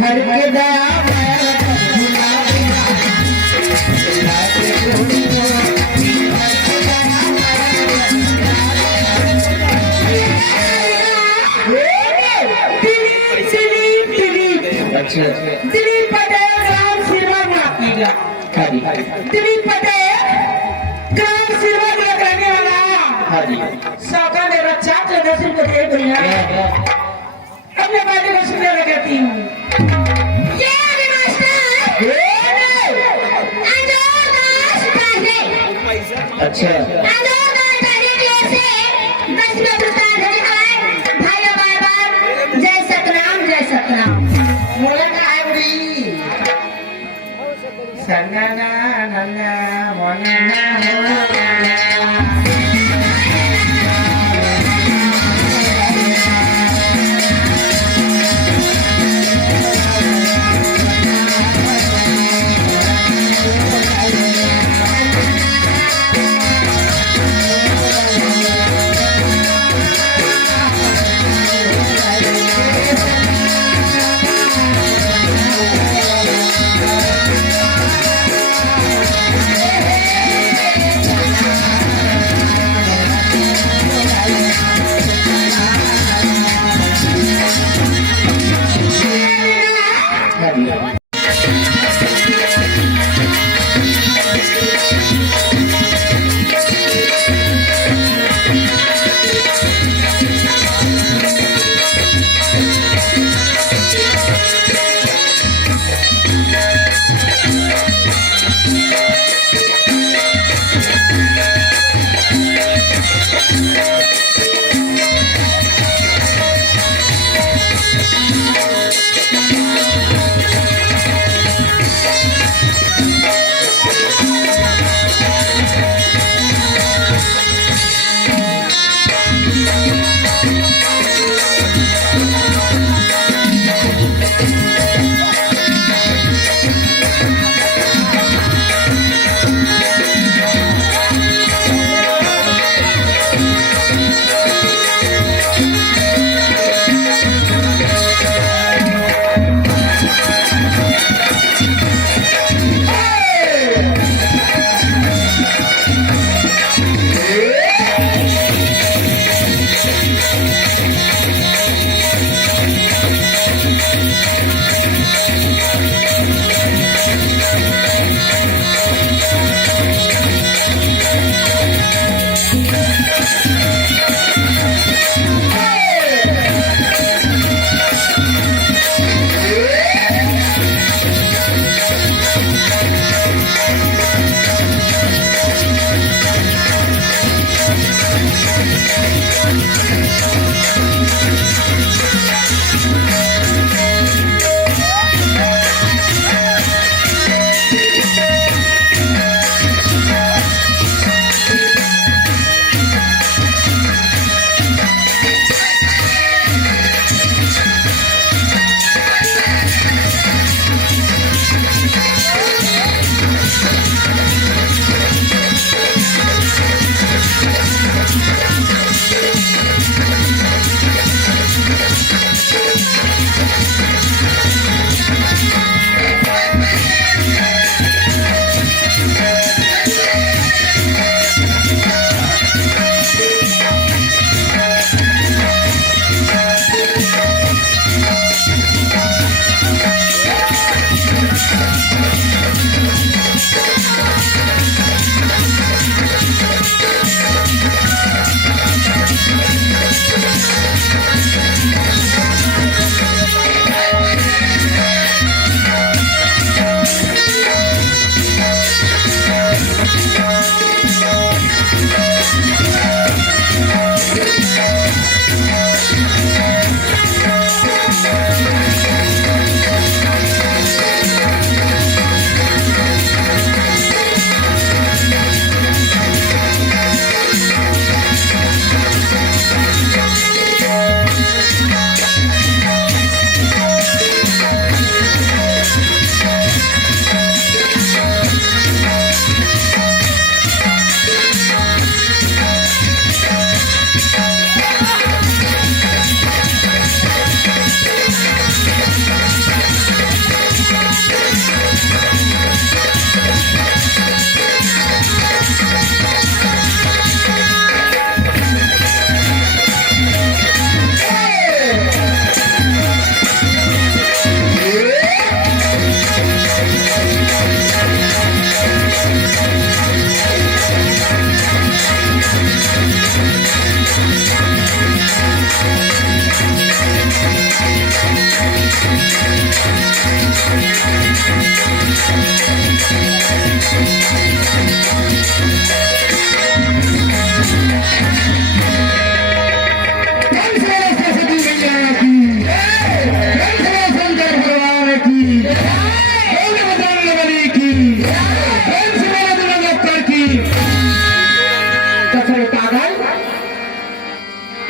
भर के दया दिलीप पटेल ग्राम सिरवा दिलीप पटेल ग्राम सिरवा रहने वाला सौका मेरा चाचा दर्शन को दे भैया अपने बाजू में सुनने लगाती हूँ अच्छा जय सतराम जय सतराम मोला काय उडी सन्ना नन्ना मोना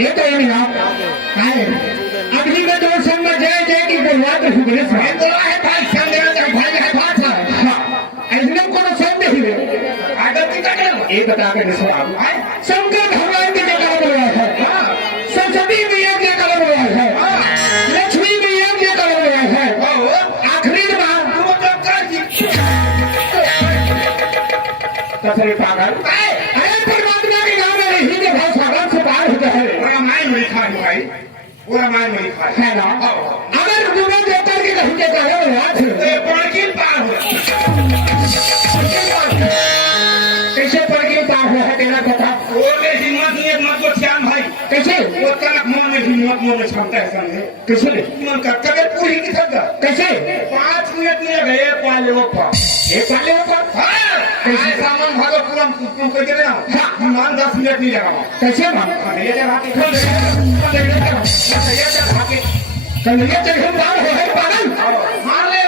ये तो ये नहीं अभी मैं तो संग में जय जय की शुरुआत हो गई है तो है भाई संग में भाई है बात है इसमें कोनो संग नहीं है आदत की तक ये बता के नहीं सुना शंकर भगवान की जगह बोला है सरस्वती मैया की जगह बोला है लक्ष्मी मैया की जगह बोला है आखिरी बार तुम तो कर दी कसरे पागल अरे परमात्मा के नाम में रही के भाव सागर से पार होता है रामायण में लिखा है भाई वो रामायण में लिखा है ना अगर तुम्हें देवता की नहीं देता है बात है पड़की पार हो कैसे पड़की पार हो है तेरा कथा वो में हिम्मत नहीं है मत को श्याम भाई कैसे वो तक मन में हिम्मत में क्षमता है समझे कैसे मन का कभी पूरी की सकता कैसे 5 मिनट में गए पाले वो पा ये पाले वो पा कैसे सामान भागो पूरा तुम कह दे ना मान 10 मिनट नहीं लगा कैसे मान ये जगह के खोल कल ये जगह बाहर हो है पागल मान ले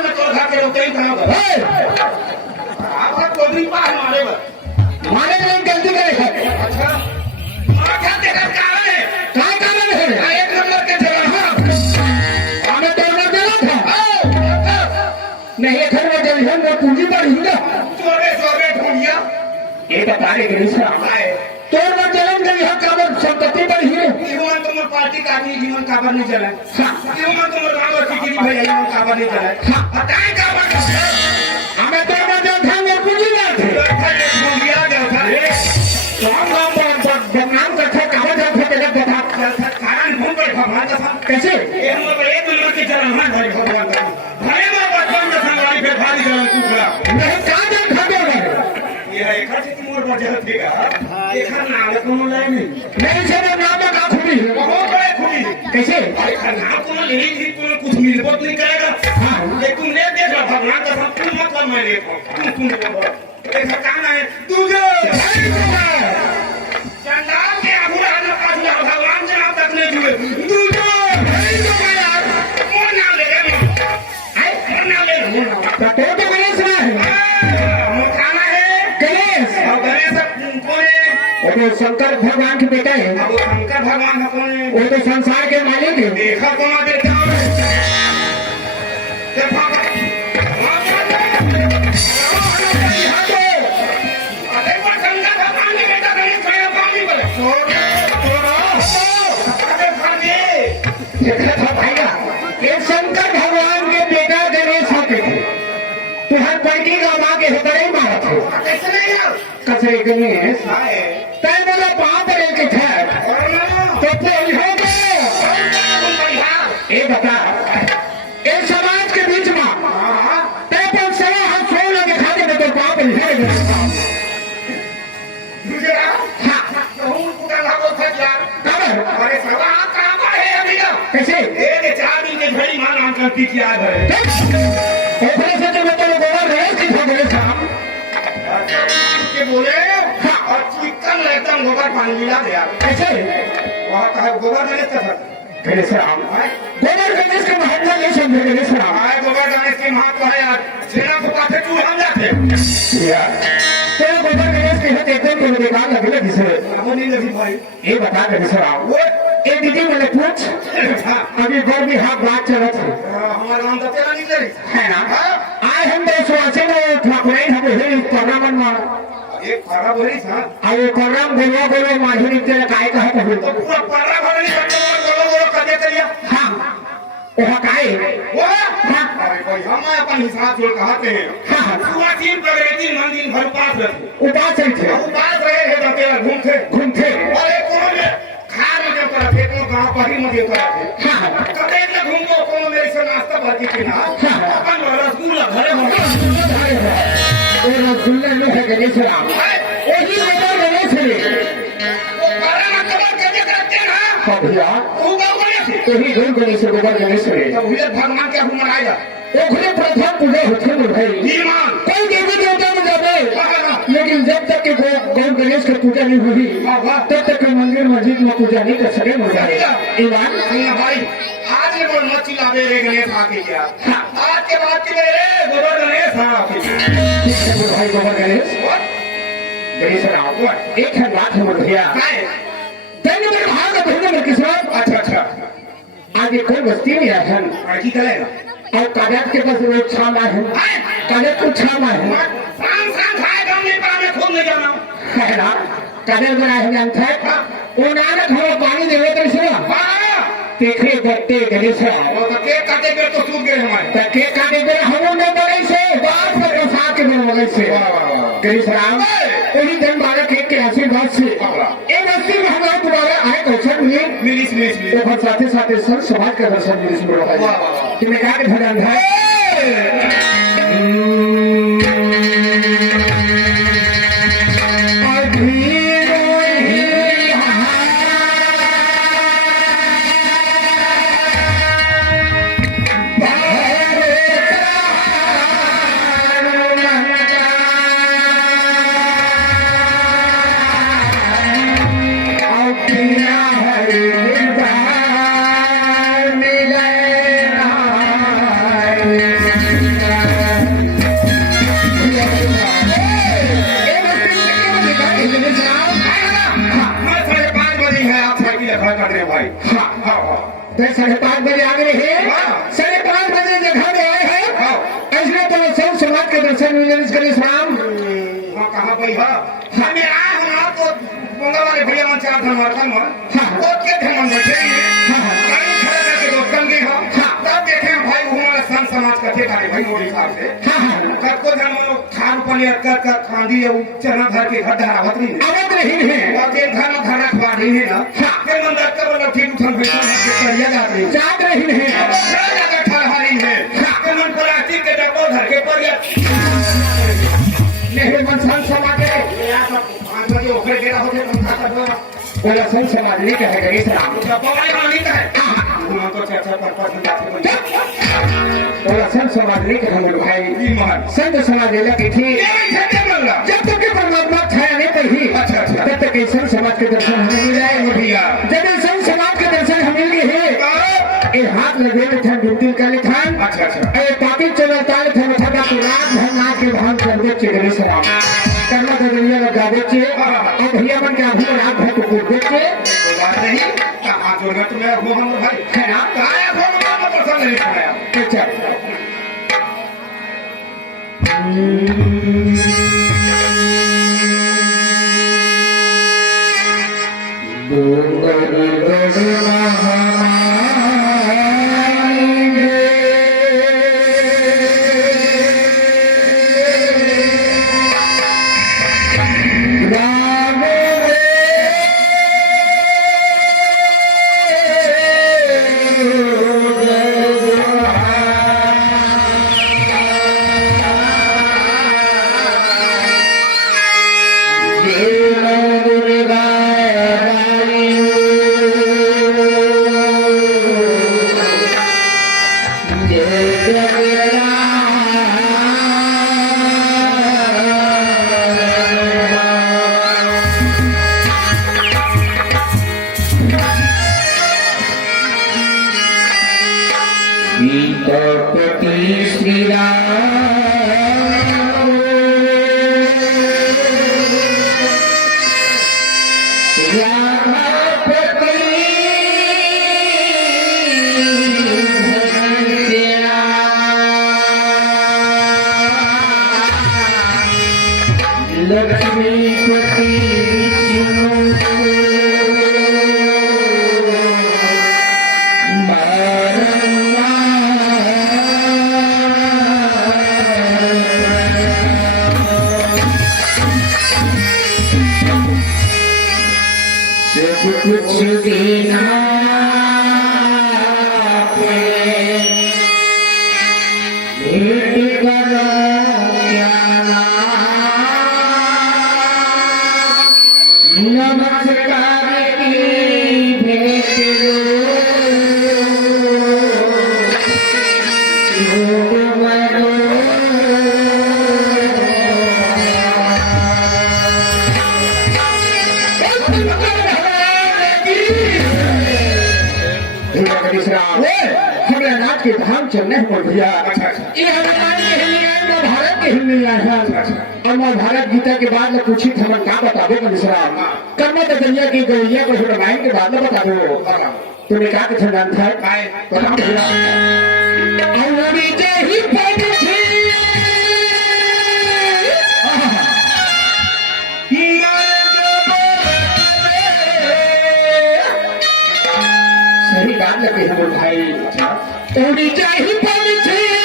मैं तो खा के रोते ही बना आपका कोदरी पार मारे मारे में गलती करे अच्छा माथा तेरा कारण है क्या कारण है एक नंबर के जगह हमें तो ना देना था नहीं एक घर में जब हम पूंजी पर ही ना चोरे ढूंढिया ये बता रहे कृष्ण तोड़ में जलन गई है काबर संपत्ति पर ही जीवन तुम पार्टी का आदमी जीवन काबर नहीं चला जीवन तुम राम की गिरी भाई जीवन काबर नहीं चला बताएं काबर हमें तो ना जो था वो पूंजी ना थे ढूंढिया गया था राम बदनाम करता काबर जाता तेरा बता कारण घूम गए भगवान का कैसे ये हम एक नंबर के जलन है भगवान का भले में भगवान का संगाई पे भारी जलन तू खड़ा नहीं कहां जा खाते हो ये एक है कि मोर वजह देगा एक नाम कोनो ले नहीं से नाम का खुली बहुत बड़े खुली कैसे एक नाम कोनो ले ही कोनो कुछ मिलबत नहीं करेगा हां ये तुम ले देख भगवान का सब तुम मतलब मैं ले तुम एक काम है तू जो चंडाल के अबुरा न पाछला भगवान के नाम तक नहीं जुए तू जो नहीं जो यार मोर नाम ले है मोर नाम ले तो गणेश है वो तो शंकर भगवान के बेटा है वो शंकर भगवान का कौन है वो तो संसार के मालिक है देखा कौन देता है अरे वो शंकर भगवान के बेटा गणेश भैया पानी बोले ये शंकर भगवान के बेटा गणेश होते थे तो हर पलटी का माँ के होता ही मारा था कैसे नहीं कसरे गणेश तय बोला पाप लेके थे तो कोई हो गए ये बता इस समाज के बीच में तय पर सवा हम सो लगे खाते तो पाप कैसे एक 4 दिन के घड़ी मान आंकल पीछे आ गए से तो मैं तेरे गोबर गणेश की बोले साहब के बोले और चिकन एकदम गोबर पानी मिला दिया कैसे वहाँ कहा गोबर गणेश का था गणेश राम गोबर गणेश का महत्व नहीं समझे गणेश राम गोबर गणेश के महत्व है यार सेना को पाते तू हम जाते तो गोबर गणेश के हाथ एकदम को बेकार लगे लगी से नहीं लगी भाई ये बता गणेश राम वो ए दीदी मैंने पूछ अभी गर्मी हाथ बात चल रही हमारे गांव तो तेरा नहीं लगी है ना आए हम तो सोचे में ठाकुर हम हे करम में एक खरा बोली था आए करम बोलो बोलो माधुरी तेरे काय कहे तो पूरा परा भरनी बोलो बोलो कदे करिया हां ओहा काय वो हां अरे कोई हम अपन हिसाब से कहते हैं हां पूरा दिन प्रगति मंदिर भर पास रहे उपास रहे हैं तो तेरा घूमते और एक कोने खार में जो करते तो गांव परी में जो करते हां कदे न घूमो कोनो मेरे से नाश्ता भरती के ना अपन रसगुल्ला घरे में रसगुल्ला नहीं है गणेश राम वही गोबर गणेश है वो पारा में कबर कदे करते ना हां भैया वो गणेश वही गणेश गोबर गणेश है तो भैया भगवान के हुन आएगा ओखरे प्रथम पूजा होते हैं भाई ईमान कोई देवी देवता में जाते लेकिन जब तक के गौ गणेश की पूजा नहीं हुई तब तक के मंदिर मस्जिद में पूजा नहीं कर सके ईमान भाई आज ये बोल मत चिल्लावे रे गणेश आके क्या आज के बाद के रे गोबर गणेश भाई गोबर गणेश गणेश राम एक है बात है भैया तेरे मेरे भाव का धंधे में किसान अच्छा अच्छा आगे कोई बस्ती में है की करेगा और कागज के पास वो छामा है कागज को छामा है शाम खाएगा नहीं पर मैं खुद नहीं जाना है ना कागज बना है जानता है वो नानक हो पानी देवे तो सुनो देखिए बट्टे गले से वो तो केक काटे पे तो सूख गए हमारे तो केक काटे पे हम नहीं बड़े से बात पर बसा के में मगे से गरी सलाम वही दिन बारे केक के आशीर्वाद से ए बस्ती में हमारे तुम्हारे आए दर्शन मिली तो हम साथे साथे संत समाज का दर्शन मिली सुन रहा है कि मैं क्या के भगवान है भाई हाँ 5:30 बजे आ गए हैं 5:30 बजे जगह में आए हैं इसलिए तो सब समाज के दर्शन मिले करे शाम कहाँ पर हमें आए हम आपको मंगलवार भैया मन चार धन मारता मन तो के धन बैठे गाड़ी खड़ा करके दोस्तन के हम तब देखे भाई हमारा संत समाज का ठेका है भाई वो हिसाब से सबको धन लोग खान पानी कर खांदी चना घर के घर धरावत नहीं है और के घर में घर खवा रही है ना के मंदिर का बोलो ठीक उठन बैठा है करिया जात रही है अब जगह ठहरा रही है के मन प्लास्टिक के डब्बा घर के पर नहीं मन संत समाज है या सब 5 बजे ओखर गेरा होते पंखा कर बोला संत समाज नहीं कहे गए सलाम बवाई वाली है हम तो चर्चा पर बोला संत समाज नहीं कहे भाई संत समाज लगे थी जब तक के परमात्मा छाया नहीं पड़ी अच्छा तब तक संत समाज के दर्शन हमें मिल जाए भैया जब संत समाज के दर्शन हमें मिल गए ये हाथ लगे थे ड्यूटी का लिखान अच्छा ए पापी चलो ताल थे था तो रात भर नाच के भान कर दे चिगरी सलाम करना तो दुनिया लगा दे चे और भैया मन के आधे रात भर को दे चे कोई बात नहीं हाथ जोड़ के मैं हो हम भाई है ना आया हो हम पसंद नहीं कराया अच्छा भैया ये हमारे भारत के ही नहीं आया और महाभारत गीता के बाद में पूछी हमन का बताबो मनुष्यराम कर्म दनिया की गौरिया को रामायण के बाद में बता दो तूने क्या कथन जानता है औरी जही पद थी सही बात लगे हम भाई औरी जही पद थी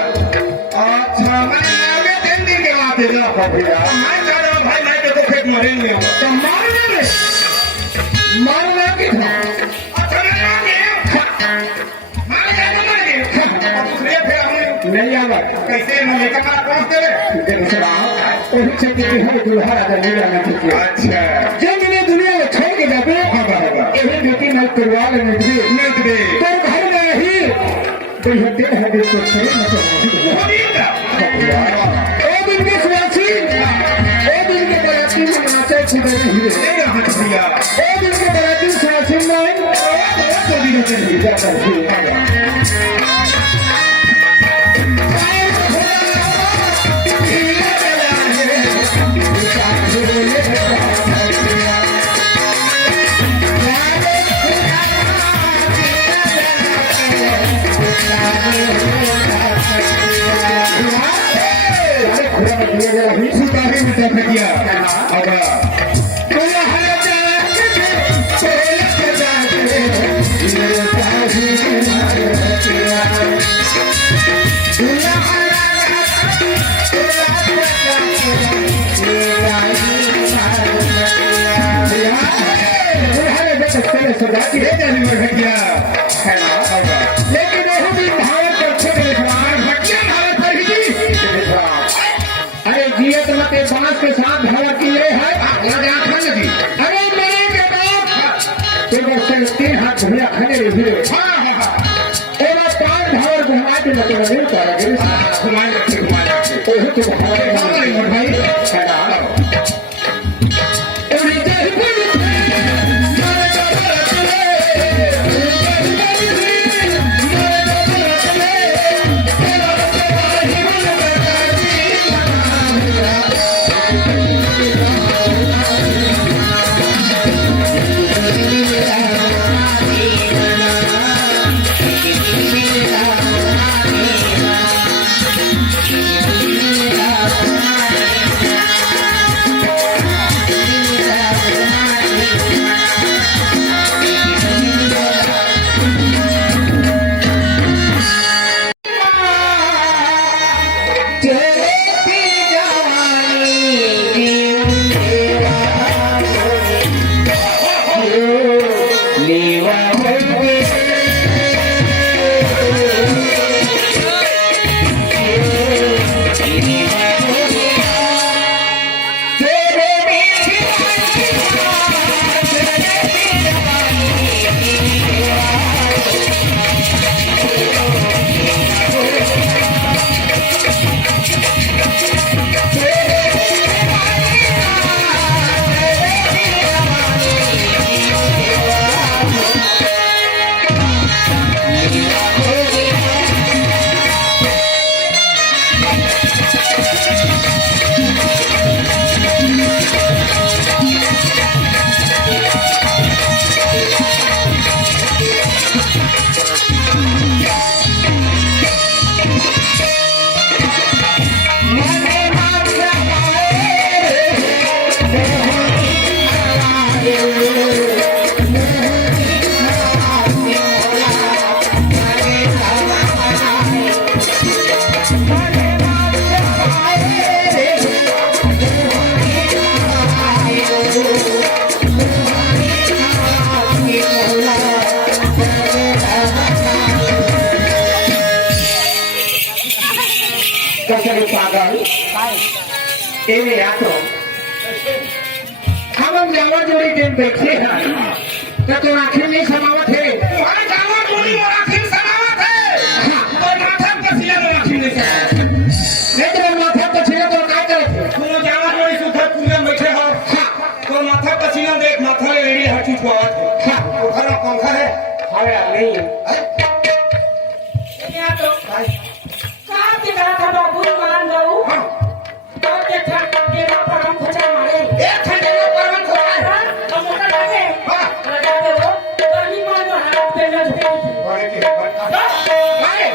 अच्छा मैं आगे दिन दिन के बात है मैं कह रहा हूँ भाई मैं तो फिर मरेंगे तो मारना कि नहीं आवा कैसे लेकर पहुंचते अच्छा जब मैंने दुनिया में छोड़ के जाते बेटी मैं करवा लेने तो घर में ही तो यह दिन है दिन को शरीर में दिन के सुरासी दिन के बराती में नाचे छिपे नहीं दिन के बराती सुरासी में तो दिन के लिए जाता है अरे जियत मत बांस के साथ भरा की ले है अरे मेरे के बाप तीन हाथ भैया खाने रही है पांच धावर घुमा के मतलब नहीं करेंगे भाई ये या तो हम जावा जोड़ी दिन बैठे हैं तो आखिर नहीं समावत है तुम्हारे जावा जोड़ी और आखिर समावत है और माथा पसीना में आखिर नहीं समावत नहीं तो माथा पसीना तो क्या करे तुम जावा जोड़ी सुधर पूरे बैठे हो तो माथा पसीना देख माथा ले रेडी हटी छुआवत है तो घर पंखा है अरे नहीं है क्या तो कहाँ के कहा था बाबू मान लो तो के था के ना परम खोजा मारे एक ठंडे में परवन को हम मोटा लगे लगा दे वो गर्मी मान लो हाथ पे न झुके बड़े के बड़का अरे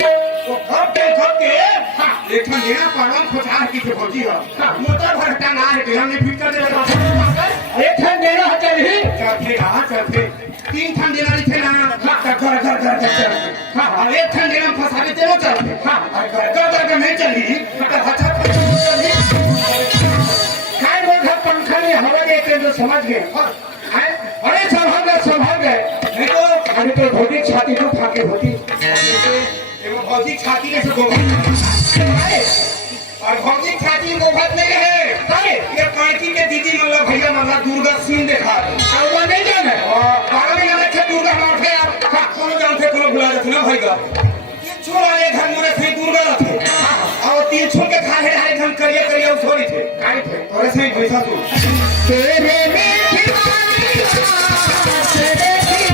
तो खप के एक ठंडे में परवन को चाह की होती है मोटर भरता ना है हमने फिर कर दे एक ठन देना है चली चलते तीन ठंडे वाली थे ना घर हाँ एक ठंडे में फंसा देते वो चलते हाँ घर नहीं चली काय बोल पंखा में हवा देते जो समझ गए अरे स्वभाव गए नहीं तो अरे तो धोती छाती तो फाके होती एगो भौतिक छाती में से गोबर और भौतिक छाती में गोबर नहीं है अरे ये पार्टी के दीदी मतलब भैया मतलब दुर्गा सिंह देखा वो नहीं जाने पागल में जाने थे दुर्गा मारते आप कौन जानते कौन बुला जाते ना भैया ये छोड़ वाले घर में से दुर्गा थे और तीन छोड़ के खा रहे घर करिए छोड़ी थे काय थे और ऐसे ही पैसा तू तेरे मीठी वाली तेरे की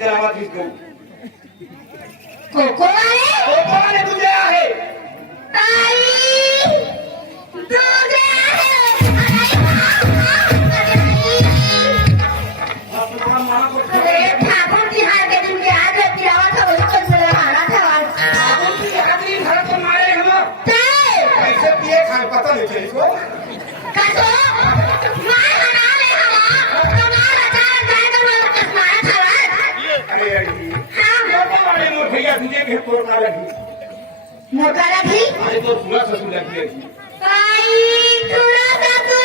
जवानी कोको वाले तुझे आहे आई दूध अरे ठाकुर की हार के दिन के आज तिरावा था वही तो मेरा हारा था घर को मारे हम कैसे पिए खाए पता नहीं चली इसको कसो मार बना ले हम कमाल हजार जाए तो मैं मारा था अरे हां बड़े मोर भैया तुझे भी कोरोना लगी मोटा लगी अरे तो पूरा ससुर लगी है आई थोड़ा सा तो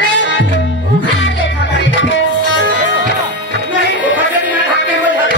रे उखाड़ दे थोड़ा नहीं वो बजट में खाके हो जाए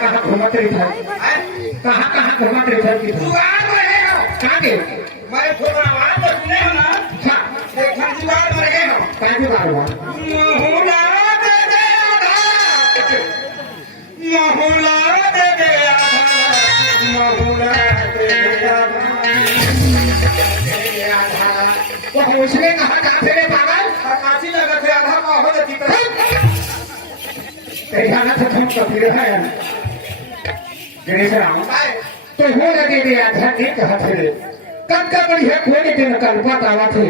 कहाँ घुमाते इधर कहाँ घुमाते इधर की तू आग में रहेगा कहाँ के मैं थोड़ा आवाज तो सुने हो ना हाँ देखा जुगाड़ में रहेगा कैसे हुआ महुला दे दे आधा महुला दे दे आधा महुला दे दे आधा वो उसने कहा कहाँ से रे पागल काशी लगा थे आधा का हो जाती तो जाना था तुम तो फिर है गणेश राम तो हो लगे रे आधा एक हाथ रे कब का बड़ी है कोई दिन कल्पा तावा थे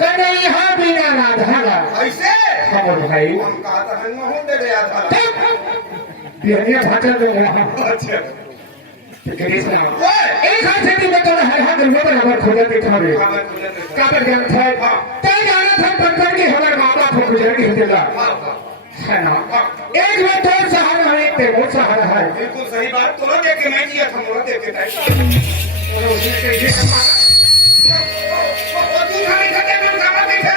कने यहाँ बिना राधा ला ऐसे खबर भाई हम कहता है महू दे दे आधा बिहनिया भाषा दे रहा अच्छा गणेश राम एक हाथ से भी बता हर हाथ में बराबर खोजा देखा रे का पर गया था तय जाना था पकड़ के हमारे माँ बाप को गुजर के दिला है ना एक में तो सहारा है एक वो सहारा है बिल्कुल सही बात तो देख के मैं जिया था मोरा देख के था और उसने कैसे कमाना वो तू खाली खते में कामा देखा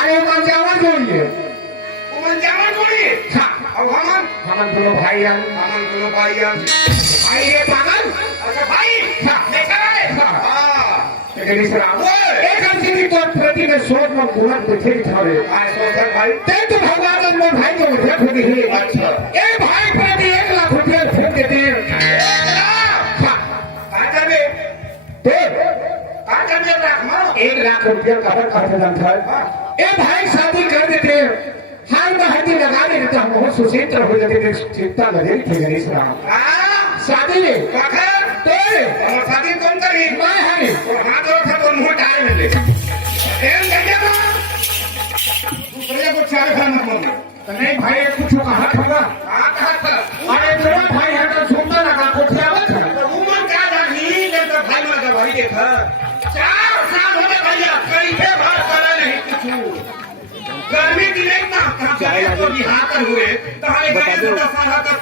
अरे मंजावा जोड़िए वो मन जामा जोड़ी हाँ अब हम दोनों भाई हैं हमन दोनों भाईयान भाई ये पागल अच्छा भाई हाँ देखा रे हाँ। हां गणेश राम एक अंशी की तौर प्रति में सोच में पूरा पृथ्वी था रे हां सोचर भाई ते तो भगवान ने भाई को उठे खुद ही अच्छा ए भाई प्रति 1 लाख रुपया फेंक देते हैं हाँ आजा बे तो आजा बे राख मारो 1 लाख रुपया का खर्च था ए भाई शादी कर देते हार मेहंदी लगा देते तो हम बहुत सुचिंत हो जाते थे चिंता लगे थे गणेश राम हां शादी में काका तो और शादी कौन करी मैं है और हाथ और था तो मुंह डाल में ले एम गया ना दूसरे को चार घर मत बोल नहीं भाई कुछ कहा था हां कहा था अरे मेरा भाई है तो सुनता लगा कुछ आवत है उमर क्या जानी जब तक भाई मर गया भाई देखा 4 साल हो गए भैया कैसे बात करा नहीं कुछ गर्मी की नहीं ना चाहे तो बिहार कर हुए तो हमें गए तो 10 साल तक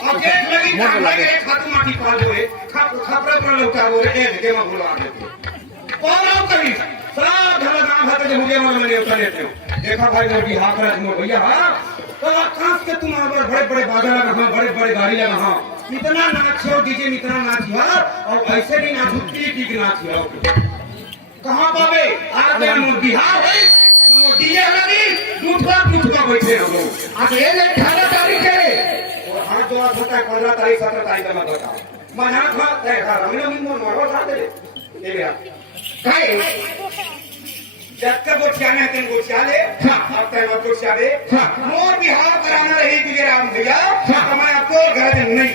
और एक लगी खाने के खातू माटी पा जोए खपरे पर लौटा वो एक के में बुला देते कौन आओ कभी सलाह भला नाम है तो मुझे मन में उतर लेते हो देखा भाई मैं बिहार कर तुम भैया हां तो आकाश के तुम बड़े बड़े बादल लगा बड़े बड़े गाड़ी लगा हां इतना नाचो डीजे में इतना नाचियो और ऐसे भी नाचो पीक नाचियो कहां पावे आज बिहार है वो डीजे लगी मुठवा बैठे हो लोग अब ये 18 तारीख है हाँ जो आप होता है 15 तारीख 17 तारीख का मत बताओ मना खा देखा रमीन मन मारो साथे ले लिया काय जब तक वो छाने तेन वो छाले हाँ। अब तक वो कुछ छाले हाँ। मोर बिहार कराना रही तुझे राम भैया हाँ। तो मैं आपको घर नहीं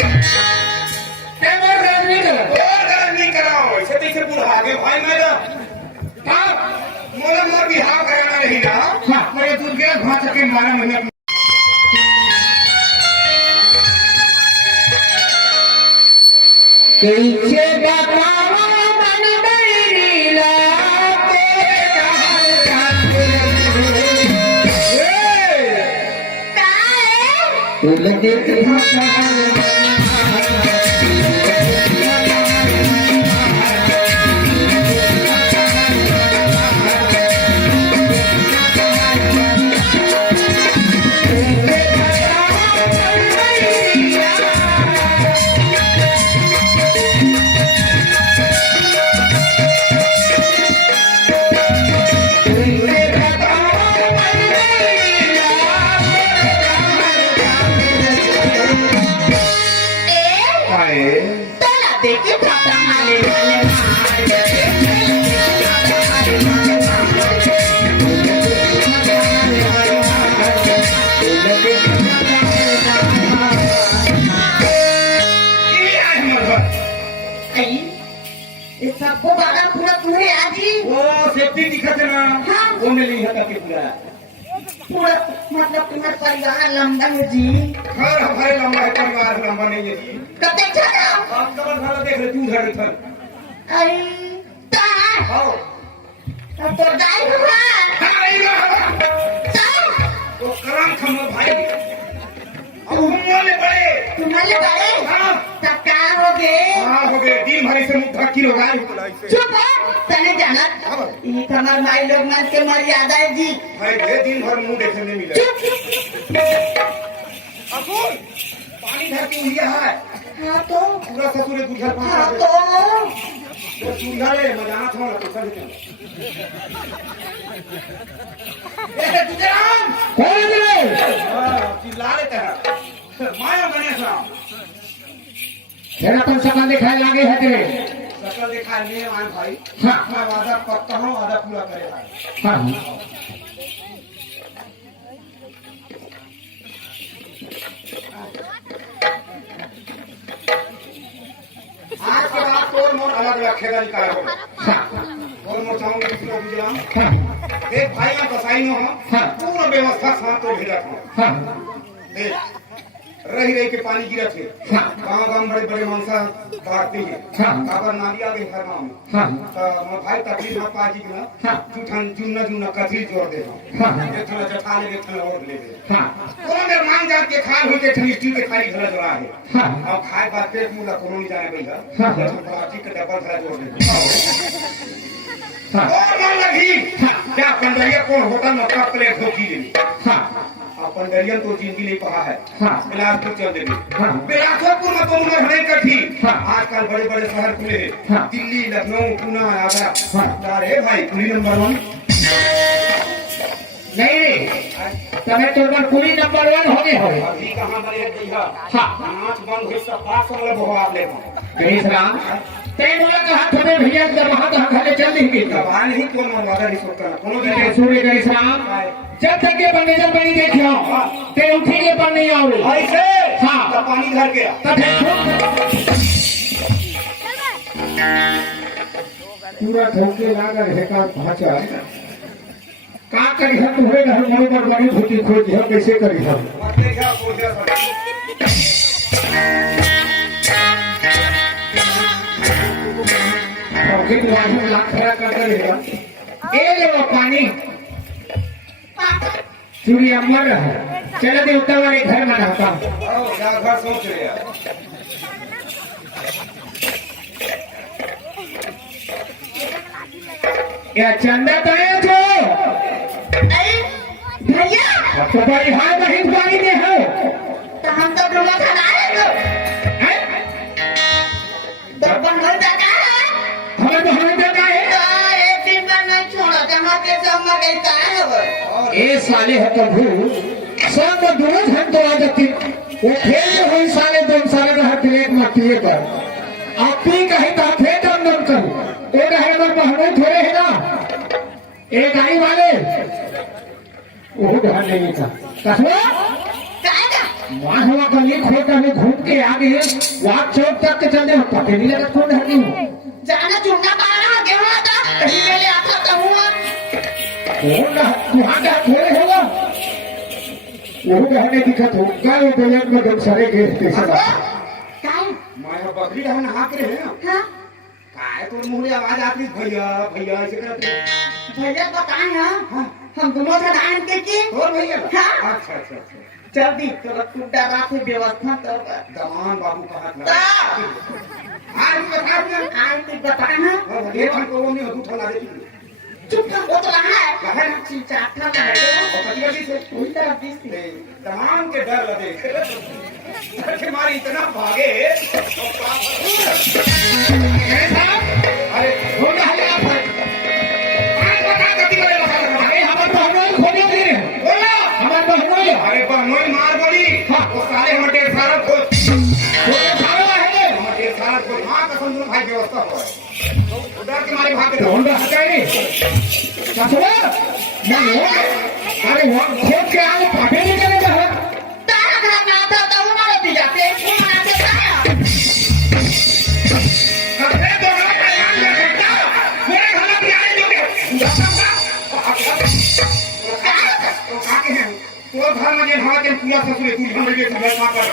कैमर रजनी कर और घर नहीं कराओ ऐसे पीछे पूरा आगे भाई मेरा हां मोर बिहार कराना रही ना हां मेरे दूध के भात के मारा मैं कैसे बतावा मन नीला तेरे कहर का है लगे तोला देखे पापा माले वाले लगे आपको बाबा पूरा पूरे आजी वो सेफ्टी दिखत है ना हाँ। वो में नहीं होता कि पूरा पूरा मतलब पूरा परिवार लंबा है जी घर हमारे लंबा है परिवार लंबा नहीं है जी कब तक चला आप कबर भाला देख रहे तू घर इधर अरे ता आओ अब तो जाए भगवान ता वो करम खम भाई अब मोले बड़े तुम्हारे बड़े हाँ तब क्या हो गए हाँ हो गए दिन भर से मुख धक्की हो गई चुप है तने जाना ये कमर माई लोग मन के मर्यादा है जी भाई ये दिन भर मुंह देखने नहीं मिले चुप अबुल पानी धर के उलिया है हाँ तो पूरा ससुरे गुजर हाँ पा तो तो चूल्हा ले मजाना था ना तो चल ए गुजरान कौन है रे? चिल्ला लेता है माया गणेश राम तेरा अपन सकल दिखाई लागे है तेरे सकल देखा नहीं है मान भाई हाँ। मैं वादा पक्का हूँ वादा पूरा करेगा हाँ आज के बाद तोर मोर अलग अलग खेदा निकाल हो हाँ और मोर चाहूंगी इसको गुजरान हाँ देख भाई मैं बसाई न हो हाँ। पूरा व्यवस्था साथ तो भेजा था हाँ देख रही रही के पानी गिरा थे हाँ। गाँव गाँव बड़े बड़े मनसा बांटते हैं हाँ। अगर नाली आ गई हर गाँव में हाँ तो मैं भाई तकलीफ में पाजी के ना हाँ। जूठन जुन्ना जुन्ना कथी जोड़ दे हाँ। ये थोड़ा जठा ले थोड़ा और ले दे हाँ कोनो मेहमान जात के खाल हो के ठन स्टील के खाली घला जोड़ा है हाँ अब खाए बात पेट मुला कोनो नहीं जाने भैया हाँ। जब प्लास्टिक का डब्बा घला जोड़ दे हाँ और मन लगी क्या पंडरिया कौन होटल में कप प्लेट धोखी ले हाँ अपन दरियन तो जिंदगी नहीं पढ़ा है हाँ। बिलासपुर चल देंगे हाँ। बिलासपुर में तो लोग नहीं कठी हाँ। आजकल बड़े बड़े शहर खुले हैं हाँ। दिल्ली लखनऊ पूना आगरा हाँ। अरे भाई पूरी नंबर 1 नहीं तुम्हें तो पूरी नंबर 1 हो गए हो अभी कहाँ बने भैया हाँ। नाच बंद हुई सब पास वाला भगवान ले गणेश राम ते बोला तो हाथ में भैया जब वहां तो घरे चल दी गई भगवान ही कौन वादा नहीं सोचता कोनो भी सूर्य गणेश राम जब तक के मैनेजर बनी देखियो ते उठी के पर नहीं आओ ऐसे हाँ। तो पानी धर गया तब पूरा धोखे लागर है का भाषा का करी हम हुए ना हम मोर बड़ी धोती खोज हम कैसे करी हम मत देखा कोशिश कर औखित वाहन लाख खड़ा कर देगा ए ले वो पानी चूड़ी अमर है चलो देवता वाले घर में रहता आओ क्या घर सोच रहे हैं या चंदा तो है जो अरे भैया तो बड़ी भाई बहन पानी में हो तो हम तो डूबा खा रहे हैं दर्पण भर जाता है हमें तो हमें देता है तो एक दिन पर नहीं छोड़ा जहाँ के सब में कहता है वो ए साले है प्रभु सब दूध हम तो आ जाती वो खेल में हुई साले 2 साले का हर प्लेट में पिए कर आप पी कहीं तो फेंक अंदर करो तो कहे अगर बहनों थोड़े है ना एक गाड़ी वाले वो ध्यान नहीं था कसो कहेगा वहाँ हवा गली खोटा में घूम के आ गए वहाँ चौक तक के चलते हो पता नहीं लगा कौन हटी हूँ जाना चुनना पा रहा गेहूं आता कहीं मेले आता तो हुआ कौन वहाँ का थोड़े होगा वो कहने दिखत हो क्या वो बेलन में दम सरे गए कैसे बात काय मैं बकरी का नहा के रहे ना हाँ काय तो मुंह में आवाज आती भैया भैया ऐसे करते भैया बताए हाँ हम दोनों से धान के की और भैया हाँ। अच्छा अच्छा अच्छा जल्दी तोरा कुड्डा राखी व्यवस्था कर दमान बाबू कहा था ता आज बता दिया आज तू बताए हाँ ये हम को नहीं हो ठोला देती चुप कर वो तो रहा है कहा ना चाटा का है और पतिवादी से उल्टा बीस दमान के डर लगे अरे मारी इतना भागे अरे होना है आप आज बता कति बड़े बता अरे हमारे बहनों खोले दे रहे बोला हमारे बहनों अरे बहनोई मार बोली वो सारे हमारे सारा खोज खोले खाना है हमारे सारा खोज मां कसम तुम भाई व्यवस्था हो उधर के मारे भागे तो होंडा हटाए कसो मैं अरे वो खोद के आगे पाटे नहीं करेगा तारा घर में आता तो हमारे भी जाते कौन आते तारा सबसे दोनों का नाम ले सकता घर में जे हवा के पूरा ससुरे तू हम लगे सब का कर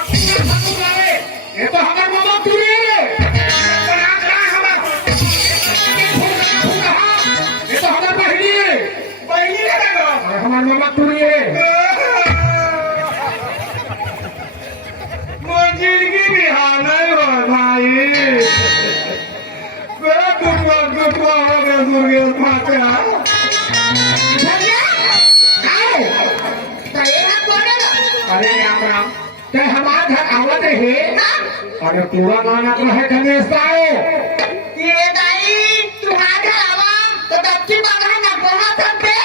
ये तो हमार मामा तुरी है रे बना रहा हमार ये तो हमार बहिनी है बहिनी रे गो हमार मामा तुरी है मोर जिंदगी बिहान हो भाई दुआ हो गए दुर्गे माते भैया आओ तो ये ना बोले ना अरे राम राम ते हमार घर आवत रहे हाँ अरे पूरा गाना तो है गणेश आओ ये दाई तुम्हारे आवा तो दक्षिण बंगाल ना बहुत संते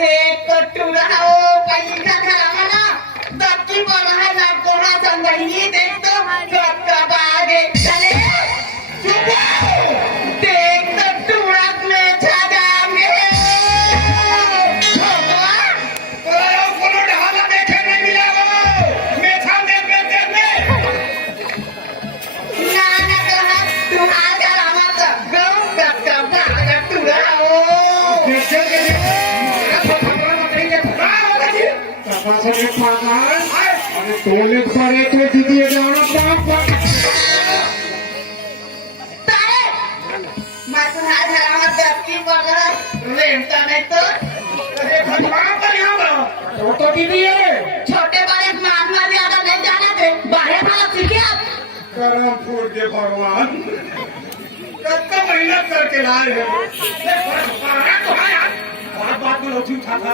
देख तो टूराओ पैसा खराबा ना दक्षिण बंगाल ना बहुत संगही देख तो कब आगे चले देख तो टूरक में छाजा में कोनो ढाला देखे नहीं मिला वो मेथा देख ना ना कहा तुम्हारे आवा तो कब आगे टूराओ देखे के भगवान नहीं के पापा से एक पापा अरे तोले परे तो दीदी जाना पापा तारे मैं तुम्हारे आवा दक्षिण बंगाल रेंटा में तो भगवान पर यहाँ बनो तो दीदी है छोटे बड़े मान मर्यादा नहीं जाना थे बाहर वाला सीखे आप करम फूट दे भगवान कितना मेहनत करके लाए हैं तो है यार बात में उठी उठा था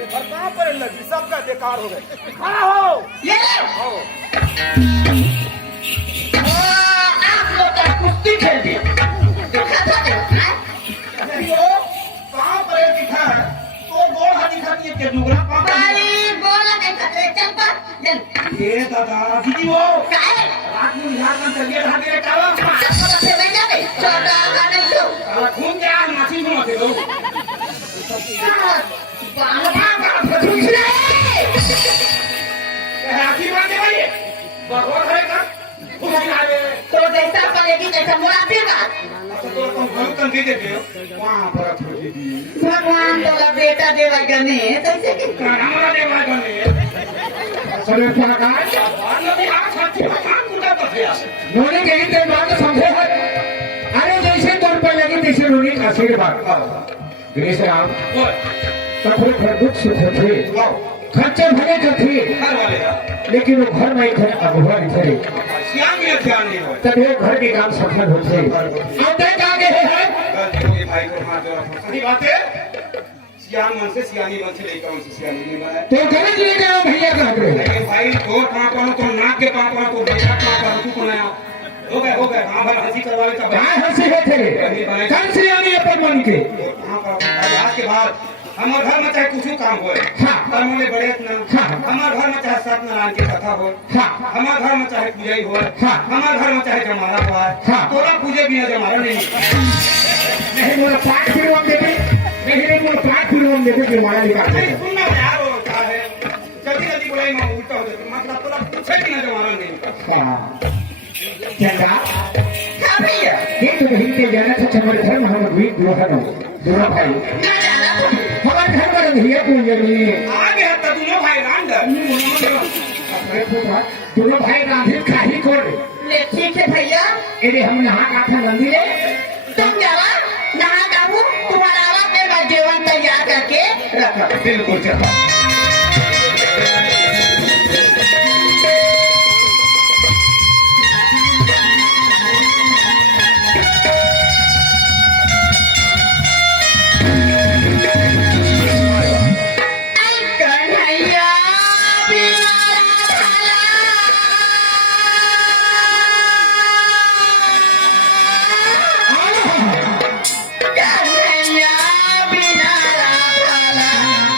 कहाँ पर लगी सबका बेकार हो गए खड़ा हो ये ले आप लोग का कुश्ती खेल दिया देखा था कहाँ पर दिखा है तो गोल हाथी खाती है के दुगला कहाँ पर भाई बोला देखा थे चल पर ये दादा दीदी वो काहे रात में यहाँ का तबियत हाथ में काला छोटा से मैं जाते छोटा का नहीं तो घूम के आज माछी घुमाते लोग कुछ नहीं राखी बात है भाई भगवान है का तो जैसा पड़ेगी जैसा मुरादी बात तो तुम भगवान दे देते हो वहाँ पर थोड़ी दी भगवान तो बेटा देवा गने कैसे कि हमारा देवा बने सरे फरका भगवान ने आप साथी भगवान कुंडा पर थे मोने के हित बात समझे है अरे जैसे तौर पर लगी तैसे रोनी आशीर्वाद गणेश राम तथोर घर दुख सुख थे खर्चे भले का थे घर वाले लेकिन वो घर में घर अभुआ थे श्याम में ध्यान नहीं हो तब वो घर के काम सफल होते आते आगे है ये भाई को हाथ जोड़ा सही बात है सियान मन से सियानी मन से लेकर उनसे सियानी नहीं बना तो गलत ले गए भैया का अपने लेकिन भाई दो पाँव पड़ो तो नाक के पाँव पड़ो तो बेटा पाँव पड़ो तू कौन आया हो गए हाँ भाई हंसी करवावे का कहाँ हंसी है थे कल से आने अपन मन के हाँ भाई आज के बाद हमारे घर में चाहे कुछ काम हो हाँ। कर्म में बड़े इतना हाँ। हमारे घर में चाहे सत्यनारायण की कथा हो हाँ। हमारे घर में चाहे पूजा ही हो हाँ। हमारे घर में चाहे जमाना हो हाँ। तोरा पूजे बिना जमाना नहीं नहीं मोला पाठ फिरवन देवे नहीं मोला पाठ फिरवन देवे कि मारा निकाल नहीं दे सुनना यार वो क्या है जल्दी जल्दी बुलाई मैं उल्टा हो जाता मतलब तोरा पूछे बिना जमाना नहीं हां चंद्रा क्या भैया ये तो नहीं के जाना था हमारे घर में हम भी दोनों भाई ना जाना हमारे घर में भैया को ये आगे है तो दोनों भाई रांड दोनों भाई रांधिर खाही कर ले ठीक है भैया एरे हम यहाँ काठा मंदिर है तुम जावा नहा जाऊ तुम्हारा आवाज मेरा जीवन तैयार करके रखो बिल्कुल चला कन्हैया बिना कन्हैया बिना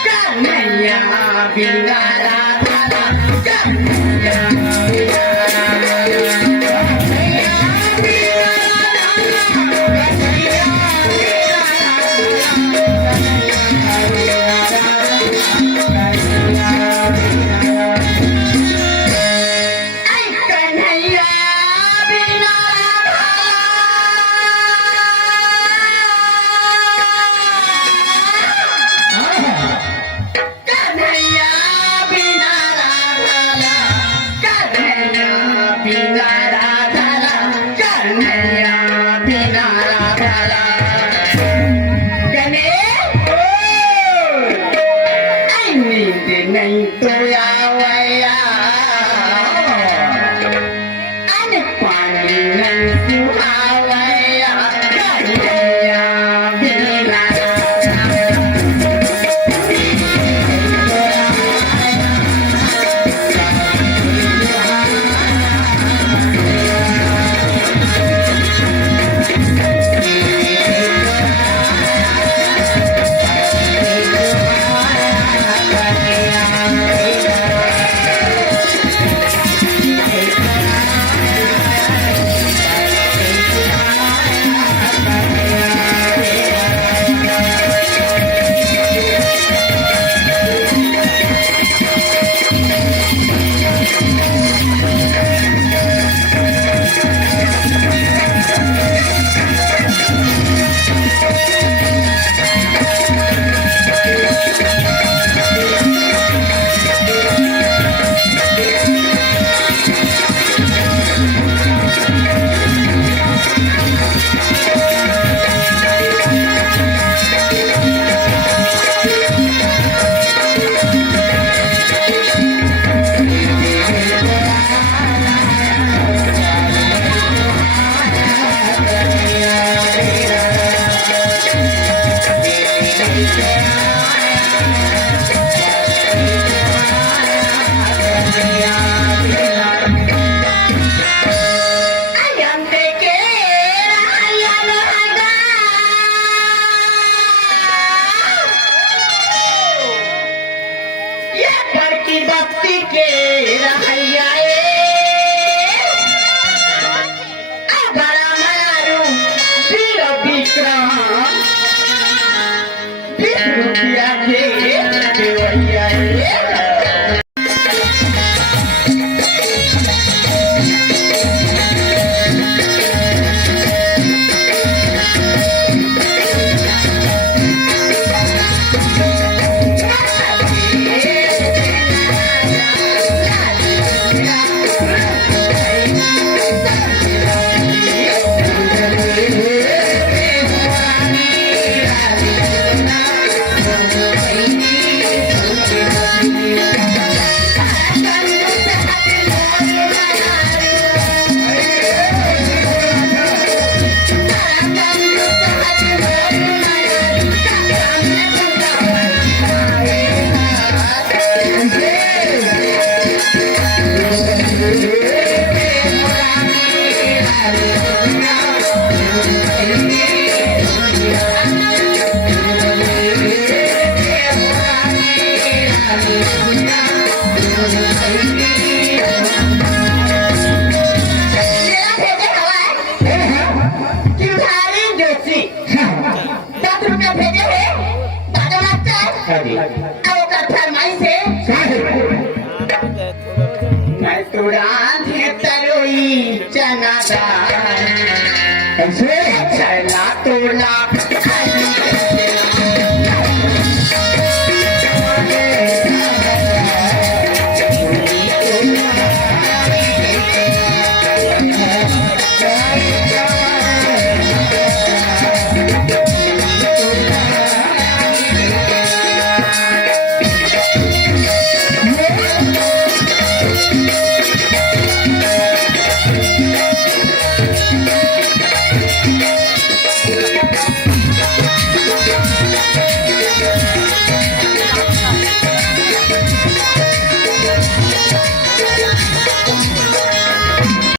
कन्हैया बिना कन्हैया बिना बड़की बत्ती के रहैया बड़ा मारू वीर विक्रम 20 रुपया के देवैया चना चला तोला